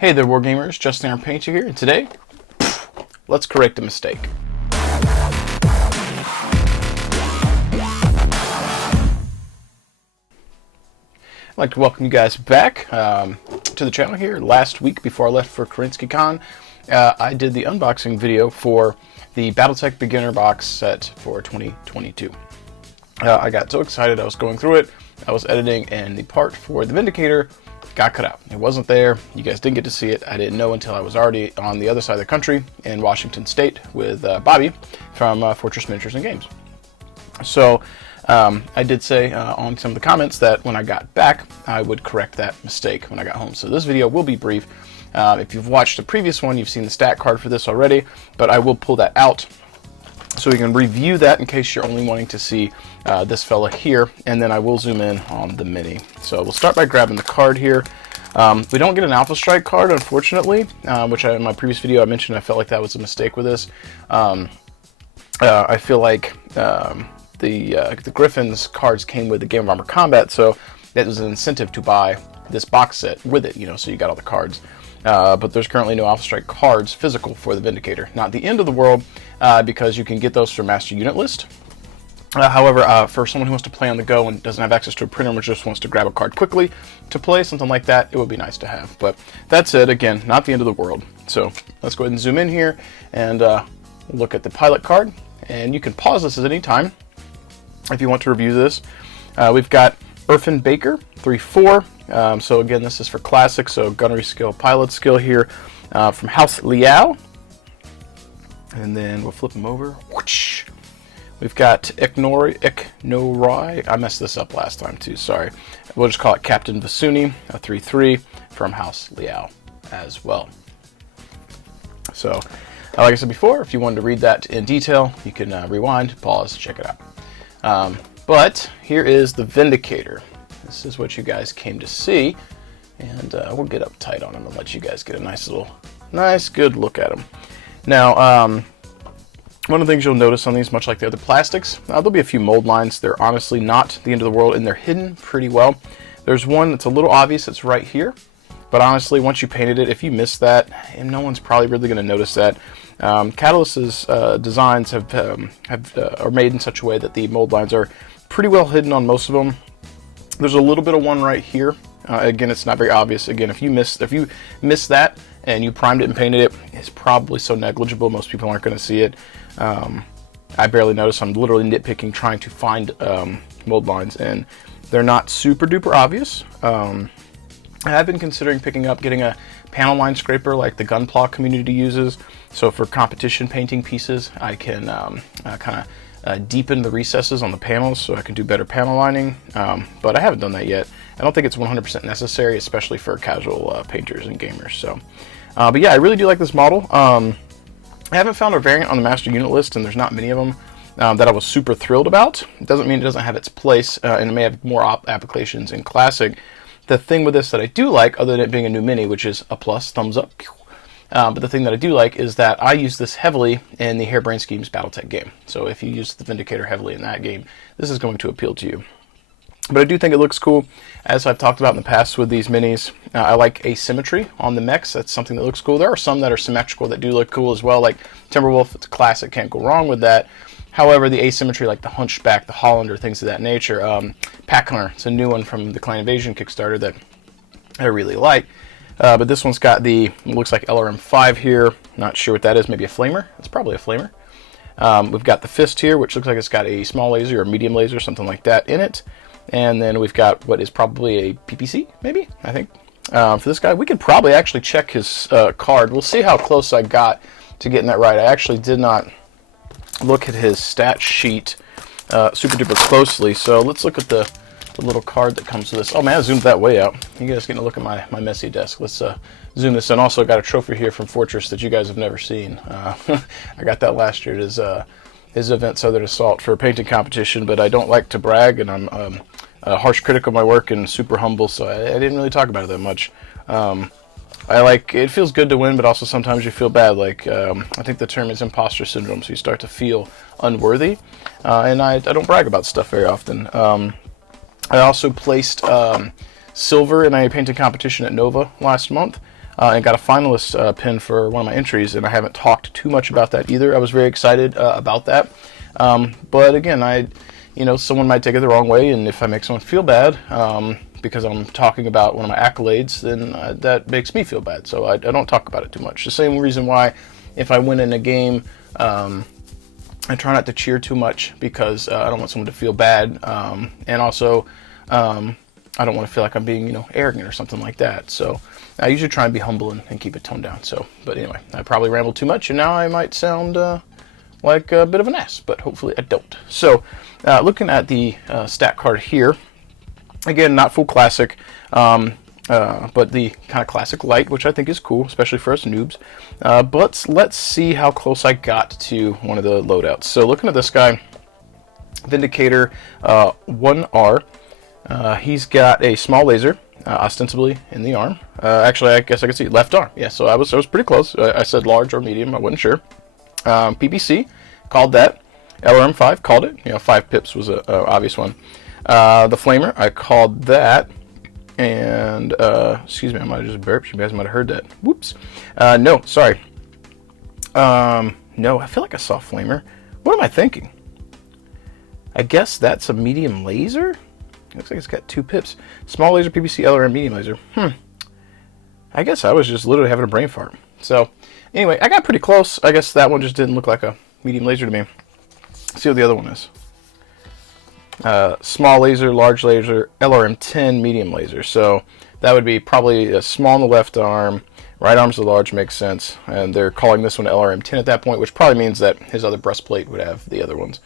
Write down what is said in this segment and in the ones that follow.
Hey there, Wargamers, Justin Aaron Painter here, and today, let's correct a mistake. I'd like to welcome you guys back to the channel here. Last week, before I left for KarinskyCon, I did the unboxing video for the Battletech beginner box set for 2022. I got so excited, I was going through it, I was editing, and the part for the Vindicator got cut out. It wasn't there. You guys didn't get to see it. I didn't know until I was already on the other side of the country in Washington State with Bobby from Fortress Miniatures and Games. So I did say on some of the comments that when I got back, I would correct that mistake when I got home. So this video will be brief. If you've watched the previous one, you've seen the stat card for this already, but I will pull that out so we can review that in case you're only wanting to see this fella here, and then I will zoom in on the mini. So we'll start by grabbing the card here. We don't get an Alpha Strike card, unfortunately, which in my previous video I mentioned I felt like that was a mistake with this. I feel like the Griffin's cards came with the Game of Armor Combat, so that was an incentive to buy this box set with it, you know, so you got all the cards. But there's currently no Alpha Strike cards physical for the Vindicator. Not the end of the world, because you can get those from Master Unit List. However, for someone who wants to play on the go and doesn't have access to a printer, or just wants to grab a card quickly to play, something like that, it would be nice to have. But that's it. Again, not the end of the world. So let's go ahead and zoom in here and look at the pilot card. And you can pause this at any time if you want to review this. We've got Irfan Baker, 3/4. So again, this is for classic, so gunnery skill, pilot skill here from House Liao. And then we'll flip them over. Whoosh. We've got Iknorai. I messed this up last time too, sorry. We'll just call it Captain Vasuni, a 3/3 from House Liao as well. So, like I said before, if you wanted to read that in detail, you can rewind, pause, check it out. But here is the Vindicator. This is what you guys came to see, and we'll get up tight on him and let you guys get a nice good look at him. Now, one of the things you'll notice on these, much like the other plastics, there'll be a few mold lines. They're honestly not the end of the world, and they're hidden pretty well. There's one that's a little obvious that's right here, but honestly, once you painted it, if you missed that, and no one's probably really going to notice that. Catalyst's designs are made in such a way that the mold lines are pretty well hidden on most of them. There's a little bit of one right here. Again, it's not very obvious. Again, if you missed that and you primed it and painted it, it's probably so negligible most people aren't going to see it. I barely notice. I'm literally nitpicking trying to find mold lines, and they're not super duper obvious. I have been considering getting a panel line scraper like the Gunpla community uses. So for competition painting pieces, I can kind of deepen the recesses on the panels so I can do better panel lining, but I haven't done that yet. I don't think it's 100% necessary, especially for casual painters and gamers. So, but yeah, I really do like this model. I haven't found a variant on the Master Unit List, and there's not many of them that I was super thrilled about. It doesn't mean it doesn't have its place, and it may have more applications in Classic. The thing with this that I do like, other than it being a new mini, which is a plus, thumbs up, but the thing that I do like is that I use this heavily in the Harebrained Schemes Battletech game. So if you use the Vindicator heavily in that game, this is going to appeal to you. But I do think it looks cool. As I've talked about in the past with these minis, I like asymmetry on the mechs. That's something that looks cool. There are some that are symmetrical that do look cool as well, like Timberwolf. It's a classic, can't go wrong with that. However, the asymmetry, like the Hunchback, the Hollander, things of that nature. Pack Hunter, it's a new one from the Clan Invasion Kickstarter that I really like. But this one's got it looks like LRM5 here. Not sure what that is, maybe a flamer? It's probably a flamer. We've got the Fist here, which looks like it's got a small laser or medium laser, something like that in it. And then we've got what is probably a PPC, maybe, I think. For this guy, we could probably actually check his card. We'll see how close I got to getting that right. I actually did not look at his stat sheet super duper closely, so let's look at the little card that comes with this. Oh man, I zoomed that way out. You guys getting a look at my messy desk. Let's zoom this in. Also got a trophy here from Fortress that you guys have never seen. I got that last year at his event, Southern Assault, for a painting competition, but I don't like to brag, and I'm a harsh critic of my work and super humble, so I didn't really talk about it that much. It feels good to win, but also sometimes you feel bad. Like, I think the term is imposter syndrome, so you start to feel unworthy, and I don't brag about stuff very often. I also placed silver in a painting competition at Nova last month. and got a finalist pin for one of my entries, and I haven't talked too much about that either. I was very excited about that, but again, someone might take it the wrong way, and if I make someone feel bad because I'm talking about one of my accolades, then that makes me feel bad, so I don't talk about it too much. The same reason why if I win in a game, I try not to cheer too much, because I don't want someone to feel bad, and also I don't want to feel like I'm being, arrogant or something like that. So I usually try and be humble and keep it toned down. So, but anyway, I probably rambled too much, and now I might sound like a bit of an ass, but hopefully I don't. So, looking at the stat card here, again, not full classic, but the kind of classic light, which I think is cool, especially for us noobs. But let's see how close I got to one of the loadouts. So looking at this guy, Vindicator 1R, he's got a small laser, ostensibly in the arm. Actually, I guess I can see left arm. Yeah, so I was pretty close. I said large or medium. I wasn't sure. PPC, called that. LRM5, called it. 5 pips was a obvious one. The Flamer, I called that. And, excuse me, I might have just burped. You guys might have heard that. Whoops. No, sorry. No, I feel like I saw Flamer. What am I thinking? I guess that's a medium laser? Looks like it's got 2 pips. Small laser, PPC, LRM, medium laser. I guess I was just literally having a brain fart. So, anyway, I got pretty close. I guess that one just didn't look like a medium laser to me. Let's see what the other one is. Small laser, large laser, LRM10, medium laser. So that would be probably a small on the left arm, right arm's the large, makes sense. And they're calling this one LRM10 at that point, which probably means that his other breastplate would have the other ones.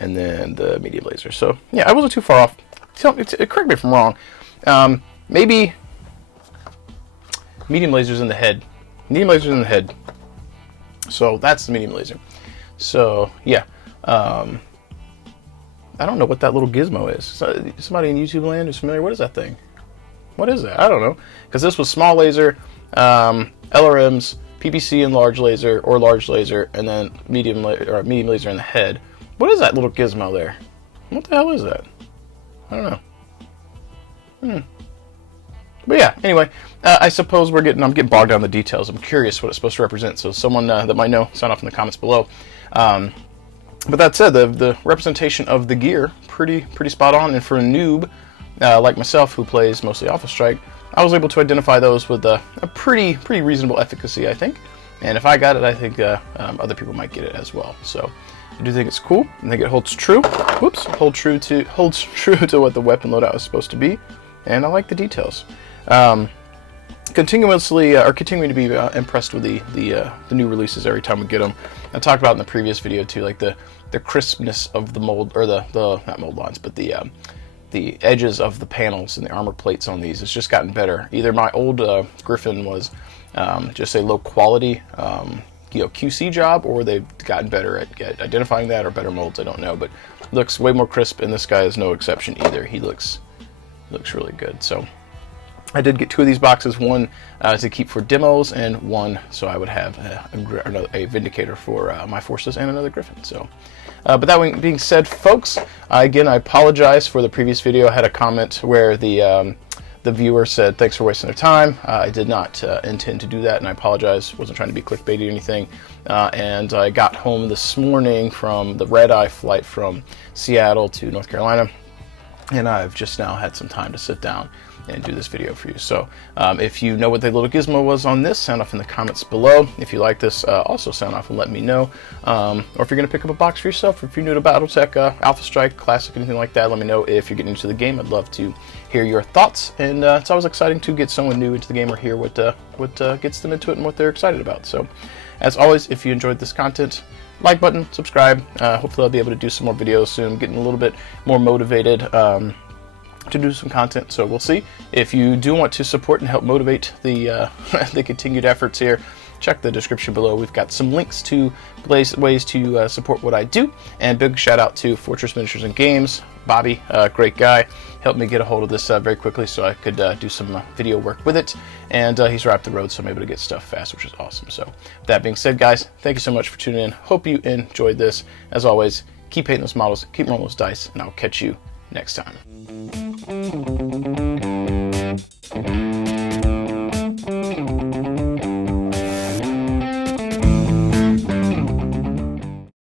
And then the medium laser. So yeah, I wasn't too far off. Correct me if I'm wrong. Maybe medium lasers in the head. Medium lasers in the head. So that's the medium laser. So yeah. I don't know what that little gizmo is. So, somebody in YouTube land is familiar. What is that thing? What is that? I don't know. Because this was small laser, LRMs, PPC and large laser, or large laser, and then medium laser in the head. What is that little gizmo there? What the hell is that? I don't know. But yeah, anyway, I suppose I'm getting bogged down in the details. I'm curious what it's supposed to represent. So someone that might know, sound off in the comments below. But that said, the representation of the gear, pretty spot on. And for a noob like myself who plays mostly Alpha Strike, I was able to identify those with a pretty reasonable efficacy, I think. And if I got it, I think other people might get it as well. So I do think it's cool. I think it holds true. Whoops, holds true to what the weapon loadout is supposed to be. And I like the details. Continuing to be impressed with the new releases every time we get them. I talked about in the previous video too, like the crispness of the mold, or the not mold lines, but the edges of the panels and the armor plates on these. It's just gotten better. Either my old Griffin was just a low quality QC job, or they've gotten better at identifying that, or better molds. I don't know, but looks way more crisp, and this guy is no exception either. He looks really good. So I did get 2 of these boxes, one to keep for demos, and one so I would have a Vindicator for my forces and another Griffin. So, but that being said, folks, again, I apologize for the previous video. I had a comment where the viewer said, thanks for wasting their time. I did not intend to do that, and I apologize. Wasn't trying to be clickbaity or anything. And I got home this morning from the red-eye flight from Seattle to North Carolina, and I've just now had some time to sit down and do this video for you. So if you know what the little gizmo was on this, sound off in the comments below. If you like this, also sound off and let me know. Or if you're going to pick up a box for yourself, or if you're new to Battletech, Alpha Strike, Classic, anything like that, let me know. If you're getting into the game, I'd love to hear your thoughts. And it's always exciting to get someone new into the game or hear what gets them into it and what they're excited about. So as always, if you enjoyed this content, like button, subscribe. Hopefully I'll be able to do some more videos soon. I'm getting a little bit more motivated to do some content, so we'll see. If you do want to support and help motivate the the continued efforts here, check the description below. We've got some links to ways to support what I do, and big shout out to Fortress Miniatures and Games. Bobby, great guy, helped me get a hold of this very quickly so I could do some video work with it, and he's right up the road, so I'm able to get stuff fast, which is awesome. So with that being said, guys, thank you so much for tuning in. Hope you enjoyed this. As always, keep hating those models, keep rolling those dice, and I'll catch you next time.